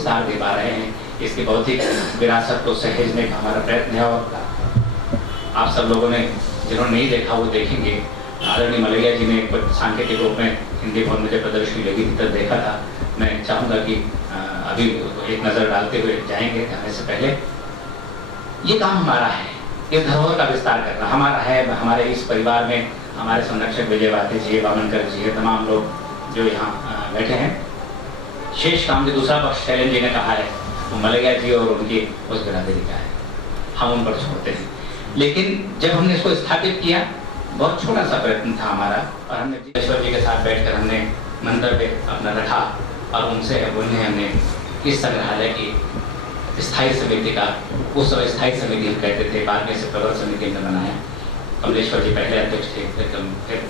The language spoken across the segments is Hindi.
विस्तार दे पा रहे हैं। इसकी बौद्धिक विरासत को सहेजने का हमारा प्रयत्न है और आप सब लोगों ने जिन्होंने नहीं देखा वो देखेंगे। आदरणीय मलैया जी ने एक सांकेतिक रूप में हिंदी भवन में जब प्रदर्शनी लगी थी तब देखा था। मैं चाहूँगा कि अभी एक नज़र डालते हुए जाएंगे जाने से पहले। ये काम हमारा है, इस धरोहर का विस्तार करना हमारा है। हमारे इस परिवार में हमारे संरक्षक विजय वाते जी, वामनकर जी है, तमाम लोग जो यहाँ बैठे हैं। शेष काम जो दूसरा पक्ष शैलेंद्र जी ने कहा है वो मलैया जी और उनकी उस बिरादरी का है, हम उन पर छोड़ते हैं। लेकिन जब हमने इसको स्थापित किया, बहुत छोटा सा प्रयत्न था हमारा, और हमने ईश्वर जी के साथ बैठकर हमने मंतव्य अपना रखा और उनसे उन्हें हमने इस संग्रहालय की स्थायी समिति का, उस समय स्थायी समिति हम कहते थे, बाद में इसे प्रबल समिति हमने बनाया। कमलेश्वर जी पहले अध्यक्ष थे, फिर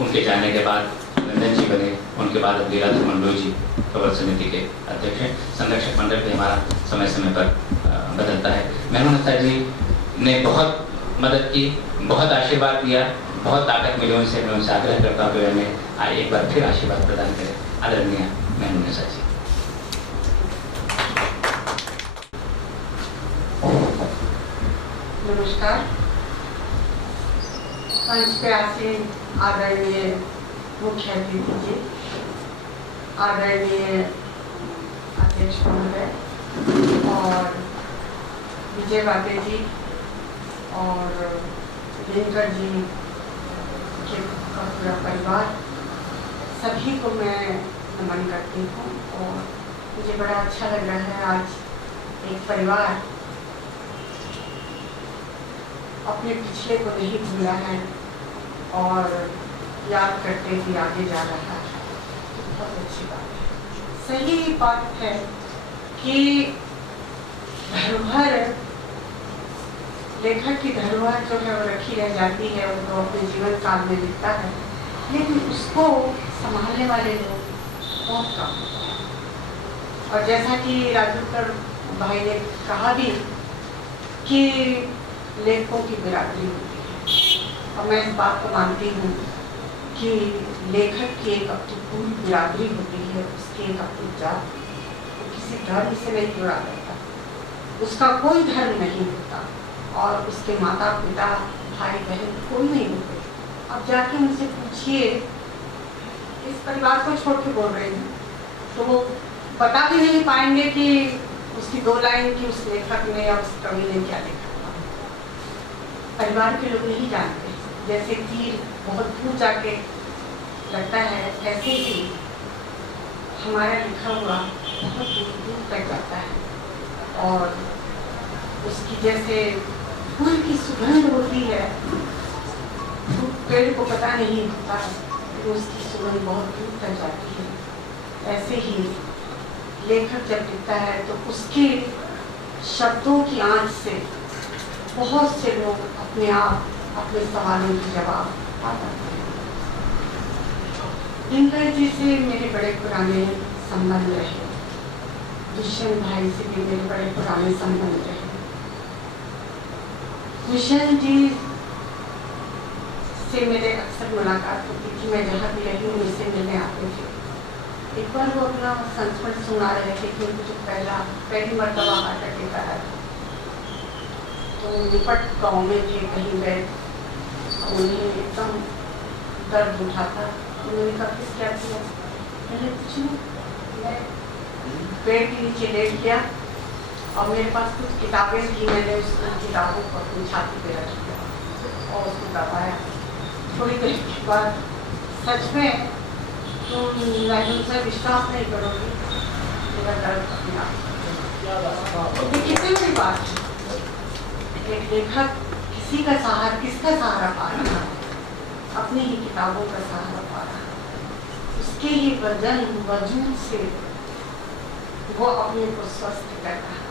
उनके जाने के बाद नंदन जी बने, उनके बाद अब लीलाधर मंडोई जी प्रबल समिति के अध्यक्ष हैं। संरक्षक मंडल भी हमारा समय समय पर बदलता है। मेहमान जी ने बहुत मदद की, बहुत आशीर्वाद दिया, बहुत ताकत मिली उनसे। मैं उनसे आग्रह करता हूँ हमें एक बार फिर आशीर्वाद प्रदान करें। आदरणीय मेहमान जी। नमस्कार। मंच पे आसीन आदरणीय मुख्य अतिथि जी, आदरणीय अध्यक्ष महोदय और विजय वाते जी और दिनकर जी के पूरा परिवार, सभी को मैं नमन करती हूँ। और मुझे बड़ा अच्छा लग रहा है आज एक परिवार अपने पिछले को नहीं भूला है और याद करते हुए आगे जा रहा है। बहुत अच्छी बात है। सही बात है कि धरोहर, लेखक की धरोहर जो है वो रखी रह जाती है, वो तो अपने जीवन काल में लिखता है, लेकिन उसको संभालने वाले लोग बहुत कम होते हैं। और जैसा कि राजूकर भाई ने कहा भी कि लेखकों की बिरादरी होती है, और मैं इस बात को मानती हूँ कि लेखक की एक अपनी पूरी बिरादरी होती है, उसकी एक अपनी जात, वो किसी धर्म से नहीं जुड़ा रहता, उसका कोई धर्म नहीं होता, और उसके माता पिता भाई बहन कोई नहीं होते। अब जाके उनसे पूछिए, इस परिवार को छोड़ के बोल रही हूँ, तो वो बता भी नहीं पाएंगे कि उसकी 2 लाइन की उस लेखक ने या उस कवि ने क्या लिखा। परिवार के लोग नहीं जानते। जैसे तीर बहुत दूर जाके लगता है, ऐसे ही हमारा लिखा हुआ बहुत दूर दूर तक जाता है। और उसकी जैसे फूल की सुगंध होती है, पेड़ को पता नहीं होता, लेकिन उसकी सुगंध बहुत दूर तक जाती है। ऐसे ही लेखक जब लिखता है तो उसके शब्दों की आंच से बहुत से लोग अपने आप अपने सवालों के जवाब पा पाते हैं। दिनकर जी से मेरे बड़े पुराने संबंध रहे, दुष्यंत भाई से भी मेरे बड़े पुराने संबंध रहे। दुष्यंत जी से मेरे अक्सर मुलाकात होती थी, मैं जहाँ भी रही हूँ मुझसे मिलने आते थे। एक बार वो अपना संस्मरण सुना रहे थे कि उनको जो पहली मरतबा हार्ट अटैक आया था, तो निपट गाँव में थे कहीं गए, उन्हें एकदम दर्द उठा था। उन्होंने कहा किस क्या किया? मैंने कुछ नहीं, मैं पेड़ के नीचे लेट गया और मेरे पास कुछ किताबें थी, मैंने उस किताबों को अपनी छाती पे रख दिया और उसको दबाया। थोड़ी देर के बाद सच में तुम तुमसे विश्वास नहीं करोगे, मेरा दर्द अपने आप। कितनी बड़ी बात है, एक लेखक किसी का सहारा, किसका सहारा पा रहा है? अपनी ही किताबों का सहारा पा रहा है। उसके ही वजूद से वो अपने को स्वस्थ कर रहा है।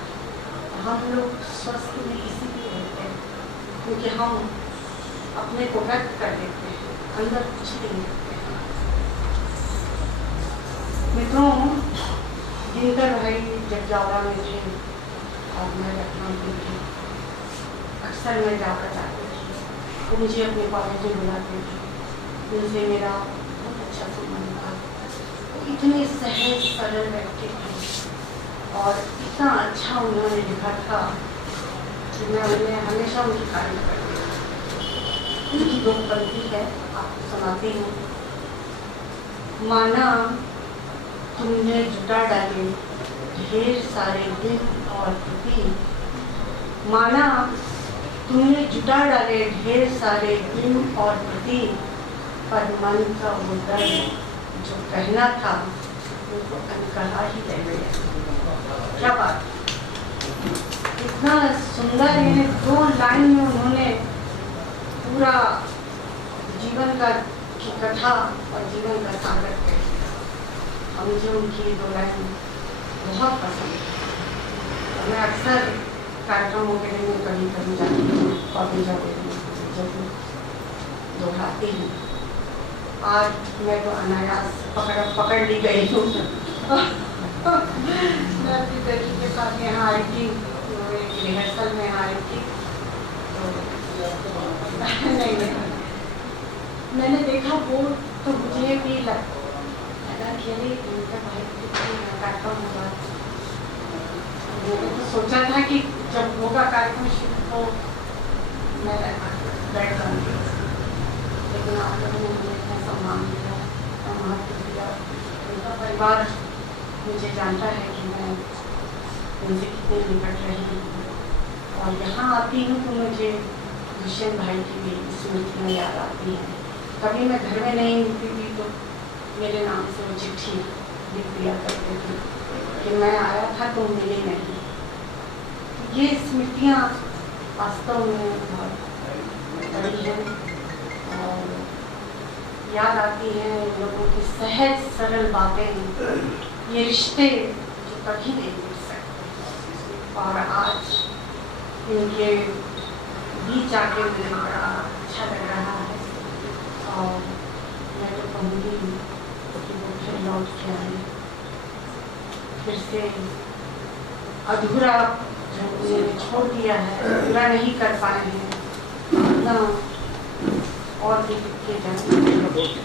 हम लोग स्वस्थ में इसीलिए रहते हैं क्योंकि हम अपने को व्यक्त कर देते हैं, अंदर कुछ नहीं रखते हैं। मित्रों, दिनकर भाई जब जावड़ा में थे और मैं लखनऊ में थी, अक्सर मैं जाकर जाती थी, वो मुझे अपने कॉलेज में बुलाते थे, उनसे मेरा बहुत अच्छा संबंध था। वो इतने सहज सरल व्यक्ति थे, और इतना अच्छा उन्होंने लिखा था कि मैं उन्हें हमेशा उनकी तारीफ करती हूँ। उनकी दो पंक्ति है, आपको सुनाती हूँ। माना तुमने जुटा डाले ढेर सारे दिन और प्रति, माना तुमने जुटा डाले ढेर सारे दिन और प्रति, पर मन का वो दर्द जो कहना था उनको अनकहा ही रह गया। क्या बात, इतना सुंदर है। 2 लाइन में उन्होंने पूरा जीवन का की कथा और जीवन का सागर कर दिया। और मुझे उनकी 2 लाइन बहुत पसंद है। और मैं अक्सर कार्यक्रमों के लिए कभी कभी जाती हूँ और जरूर दोहराती हूँ। आज मैं तो अनायास पकड़ ली गई हूँ। मैं अपनी बेटी के साथ यहाँ आई थी, रिहर्सल में आई थी, तो नहीं मैंने देखा वो, तो मुझे भी लगा कि इनका भाई कार्यक्रम होगा। मैंने तो सोचा था कि जब होगा कार्यक्रम शुरू तो मैं बैठ जाऊँगी, लेकिन आप लोगों ने मुझे इतना सम्मान दिया, महत्व दिया। उनका परिवार मुझे जानता है कि मैं उनसे कितने निकट रही हूँ, और यहाँ आती हूँ तो मुझे दुष्यंत भाई की भी स्मृतियाँ याद आती हैं। कभी मैं घर में नहीं मिलती थी तो मेरे नाम से वो चिट्ठी लिख दिया करते थे कि मैं आया था तो मिले नहीं। ये स्मृतियाँ वास्तव में बहुत बड़ी हैं और याद आती हैं लोगों की सहज सरल बातें, ये रिश्ते जो कभी नहीं मिल सकते। और आज इनके बीच आके मुझे बड़ा अच्छा लग रहा है, और मैं तो कहूँगी कि वो फिर लौट के आए, फिर से अधूरा जो उन्होंने छोड़ दिया है, पूरा नहीं कर पाए हैं, इतना और भी के जाने,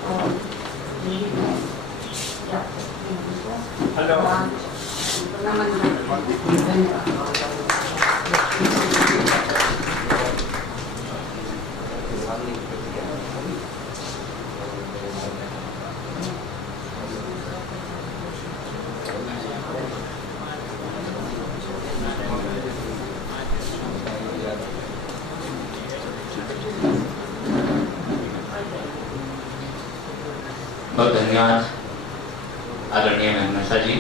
और यही मैं याद करती हूँ उनको। नमन, धन्यवाद। बहुत धन्यवाद आदरणीय मेहमनसा जी।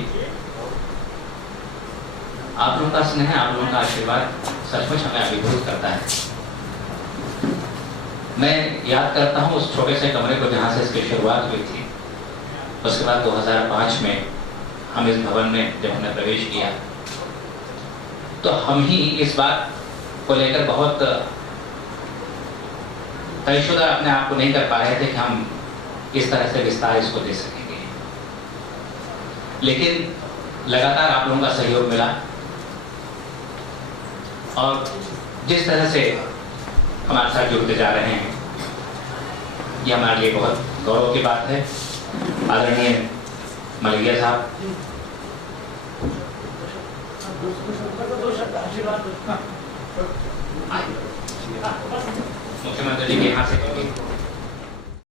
आप लोगों का स्नेह, आप लोगों का आशीर्वाद सचमुच हमें अभिभूत करता है। मैं याद करता हूँ उस छोटे से कमरे को जहाँ से इसकी शुरुआत हुई थी। उसके बाद 2005 में हम इस भवन में जब हमने प्रवेश किया तो हम ही इस बात को लेकर बहुत तयशुदा अपने आप को नहीं कर पा रहे थे कि हम इस तरह से विस्तार इसको दे सकेंगे, लेकिन लगातार आप लोगों का सहयोग मिला और जिस तरह से हमारे साथ जुड़ते जा रहे हैं ये हमारे लिए बहुत गौरव की बात है। आदरणीय मलगिया साहब, मुख्यमंत्री जी के यहाँ से